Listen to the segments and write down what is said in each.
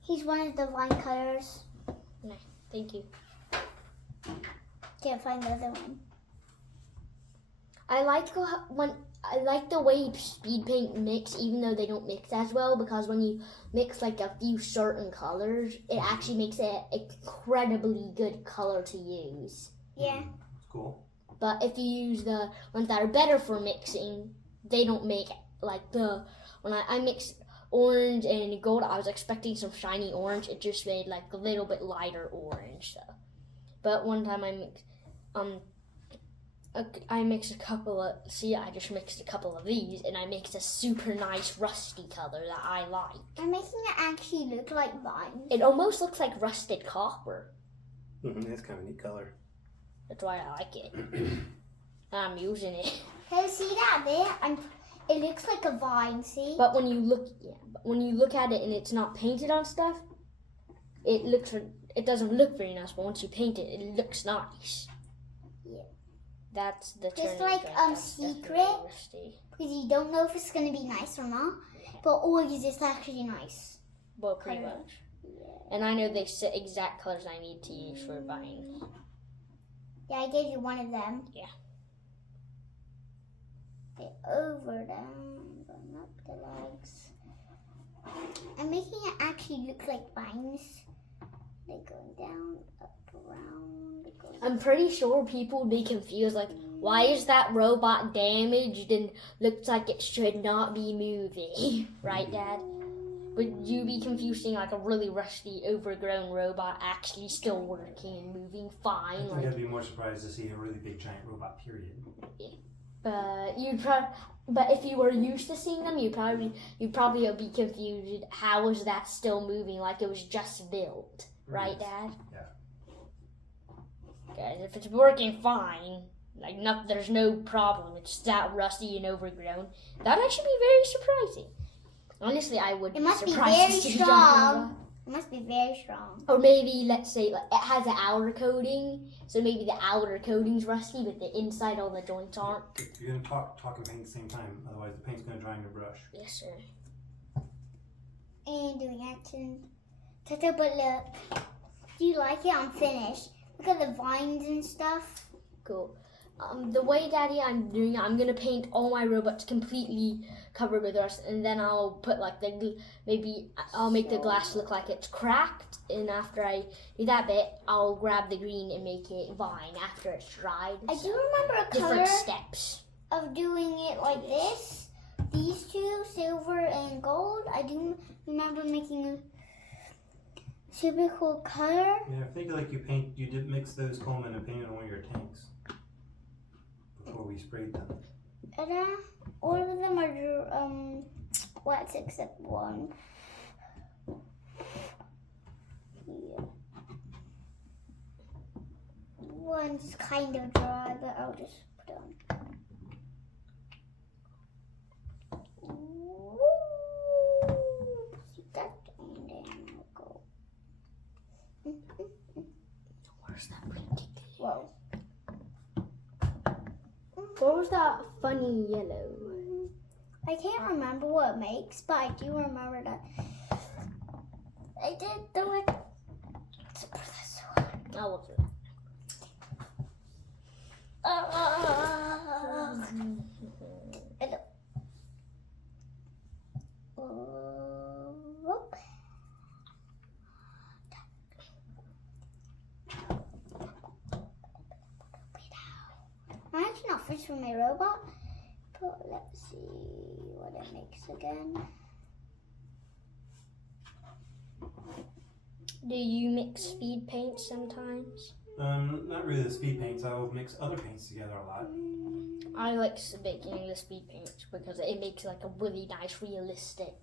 He's one of the line colors. No, thank you. Can't find the other one. I like the way speed paint mix, even though they don't mix as well, because when you mix like a few certain colors, it actually makes it an incredibly good color to use. Yeah. That's cool. But if you use the ones that are better for mixing, they don't make like when I mixed orange and gold, I was expecting some shiny orange. It just made like a little bit lighter orange. So. But one time I just mixed a couple of these, and I mixed a super nice rusty color that I like. I'm making it actually look like vines. It almost looks like rusted copper. It's kind of a neat color. That's why I like it. I'm using it. Hey, see that there? It looks like a vine, see? But when you look at it and it's not painted on stuff, it doesn't look very nice. But once you paint it, it looks nice. Yeah. That's the Just turning like point. That's secret, definitely rusty. because you don't know if it's gonna be nice or not. But always it's actually nice. Well, pretty Color. much. And I know the exact colors I need to use for vines. Yeah, I gave you one of them. Yeah. They over them, going up the legs. I'm making it actually look like vines. They're going down, up, around. I'm pretty sure people would be confused, like, why is that robot damaged and looks like it should not be moving? Right, Dad? Would you be confusing like a really rusty, overgrown robot actually still working and moving fine? I think Like, I'd be more surprised to see a really big giant robot, period. but if you were used to seeing them, you'd probably would be confused. How is that still moving? Like it was just built, right, Yes. Dad? Yeah. Guys, if it's working fine, like there's no problem. It's that rusty and overgrown. That'd actually be very surprising. Honestly, I would. It must be surprised very to see strong. It must be very strong. Or maybe, let's say, like, it has an outer coating, so maybe the outer coating's rusty, but the inside, all the joints aren't. You're going to talk and paint at the same time, otherwise the paint's going to dry on your brush. Yes, sir. And doing action. Tata, but look. Do you like it? I'm finished. Look at the vines and stuff. Cool. The way, Daddy, I'm doing it, I'm going to paint all my robots completely covered with rust, and then I'll put, like, I'll make the glass look like it's cracked, and after I do that bit, I'll grab the green and make it vine after it's dried. I do remember a color Different steps. of doing it like this. These two, silver and gold. I do remember making a super cool color. Yeah, I think like you did mix those Coleman and painted on one of your tanks before we sprayed them. All of them are wet except one. Yeah. One's kind of dry, but I'll just put it on. Ooh. See that? And then I'll go. Where's that ridiculous? Whoa. What was that funny yellow? I can't remember what it makes, but I do remember that I did do it. I'll look for it. Whoop. I'm actually not finished with my robot, but let's see what it makes again. Do you mix speed paint sometimes? Not really the speed paints. I'll mix other paints together a lot. I like making the speed paint because it makes like a really nice, realistic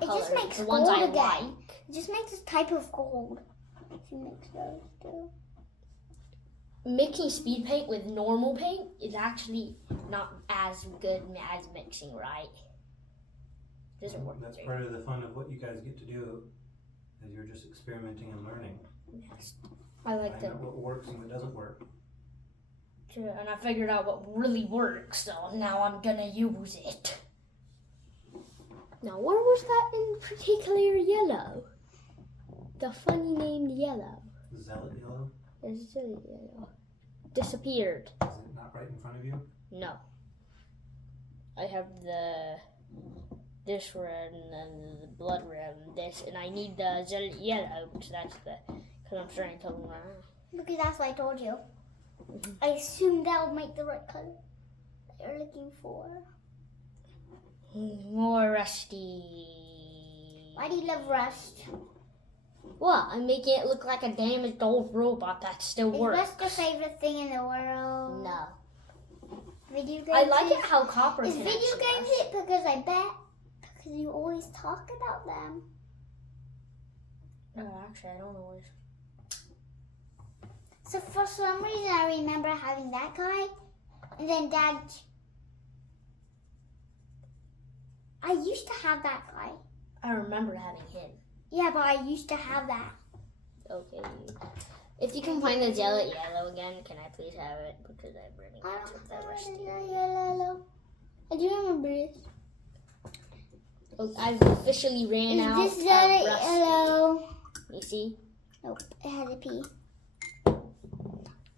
It color. just makes the gold ones I again. like. It just makes a type of gold. If you mix those two. Making speed paint with normal paint is actually not as good as mixing, right? Doesn't work. That's very part of the fun of what you guys get to do, is you're just experimenting and learning. Yes. I like Find the out what works and what doesn't work. And I figured out what really works, so now I'm gonna use it. Now, where was that in particular yellow? The funny named yellow. Zealot yellow? Is it yellow? Disappeared. Is it not right in front of you? No. I have this red and then the blood red and this, and I need the zealot yellow, which that's because I'm starting to learn. Because that's what I told you. I assumed that would make the right color that you're looking for. More rusty. Why do you love rust? Well, I'm making it look like a damaged old robot that still Is works. rust your favorite thing in the world? No. Video games? I like it how copper Is can video actually games rust. it? Because I bet. Because you always talk about them. No, actually, I don't always. So for some reason I remember having that guy. And then Dad... I used to have that guy. I remember having him. Yeah, but I used to have that. Okay. If you can find the zealot yellow again, can I please have it? Because I really I want don't that rusty. know. I do remember this. Oh, I've officially ran Is out this of zealot rusty. yellow? You see? Nope, it has a P.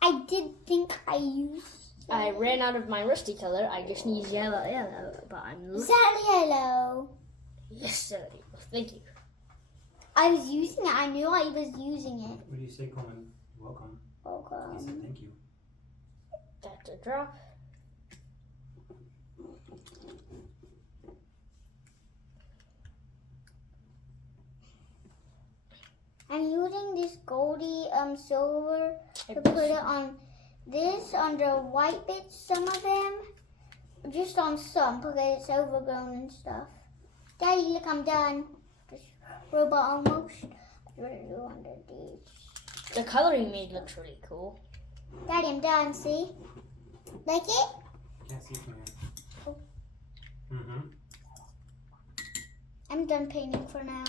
I did think I used... I ran out of my rusty color. I just need yellow, but I'm Zealot yellow. yes, zealot yellow. Thank you. I was using it. I knew I was using it. What do you say, Coleman? Welcome. He Okay. said thank you. That's a drop. I'm using this goldy silver to put it on this under white bits, some of them. Just on some because it's overgrown and stuff. Daddy, look, I'm done. This robot almost. What do I do under these? The color you made looks really cool. Daddy, I'm done, see? Like it? Can't see from here. Oh. Mm-hmm. I'm done painting for now.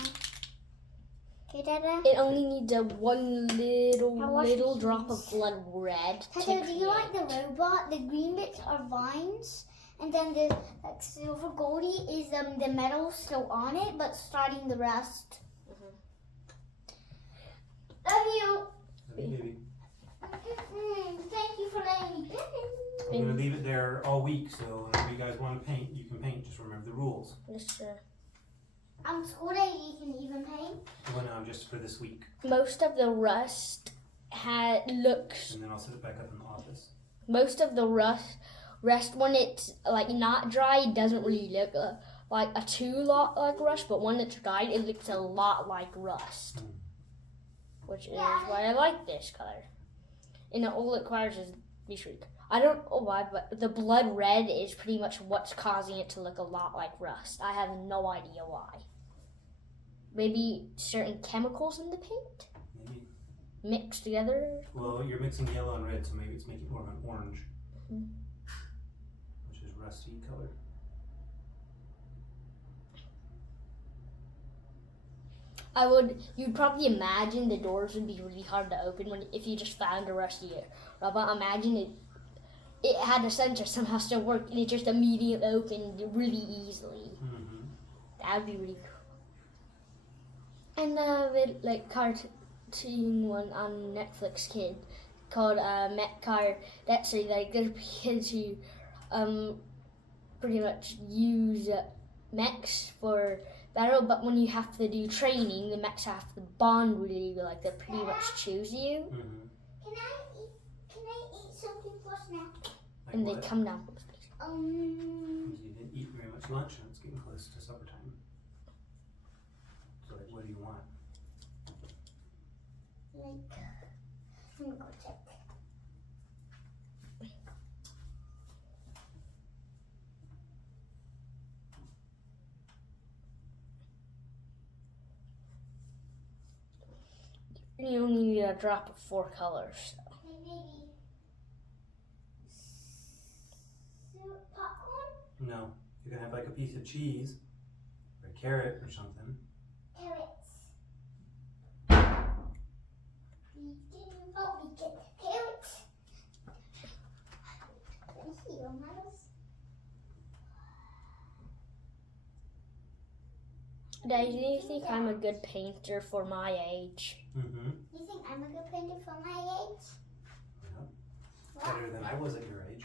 Okay, Dada? It only needs a one little these. drop of blood red to Dada, do you like create. the robot? The green bits are vines. And then the silver goldie is the metal still on it, but starting the rust. Love you. Maybe. Thank you for letting me paint. I'm going to leave it there all week, so if you guys want to paint, you can paint. Just remember the rules. Yes, sir. On school day, you can even paint. Well, no, just for this week. Most of the rust looks. And then I'll set it back up in the office. Most of the rust when it's like not dry, it doesn't really look like a too lot like rust. But when it's dried, it looks a lot like rust, which is why I like this color. And all it requires is be sure. I don't know why, but the blood red is pretty much what's causing it to look a lot like rust. I have no idea why. Maybe certain chemicals in the paint Maybe. mixed together. Well, you're mixing yellow and red, so maybe it's making more of an orange. Mhm. Which is rusty color. You'd probably imagine the doors would be really hard to open if you just found a rusty robot. Imagine it had a sensor somehow still worked and it just immediately opened really easily. Mm-hmm. That would be really cool. And like cartoon one on Netflix kid called Mech Car. That's like there's kids who pretty much use mechs for battle, but when you have to do training, the mechs have to bond with you, like they pretty much choose you, Mm-hmm. Can I eat something for snack? Like and what? they come down. You didn't eat very much lunch, and it's getting close to supper time. So, like, what do you want? Like, I'm gonna go check. You only need a drop of 4 colors. Hey, maybe. Popcorn? No. You can have like a piece of cheese, or a carrot, or something. Carrots. Vegan. Oh, vegan. Carrots. Daddy, do you think I'm a good painter for my age? Mm-hmm. You think I'm a good painter for my age? Yeah. What? Better than I was at your age.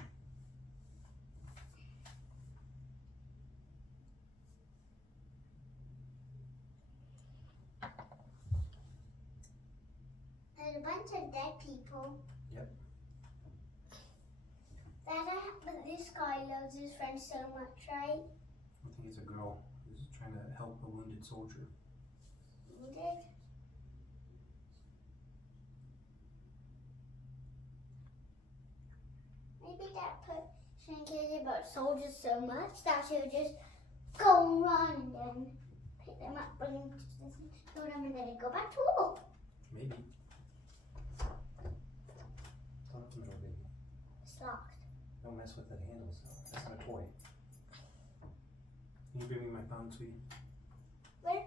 There's a bunch of dead people. Yep. But this guy loves his friends so much, right? I think it's a girl who's trying to help a wounded soldier. Wounded? Maybe that person cares about soldiers so much that she would just go and run and then pick them up, bring them to this, throw them, and then go back to war. Maybe. Don't control, baby. It's locked. Don't mess with the handles. That's not a toy. Can you bring me my phone, sweetie? Where?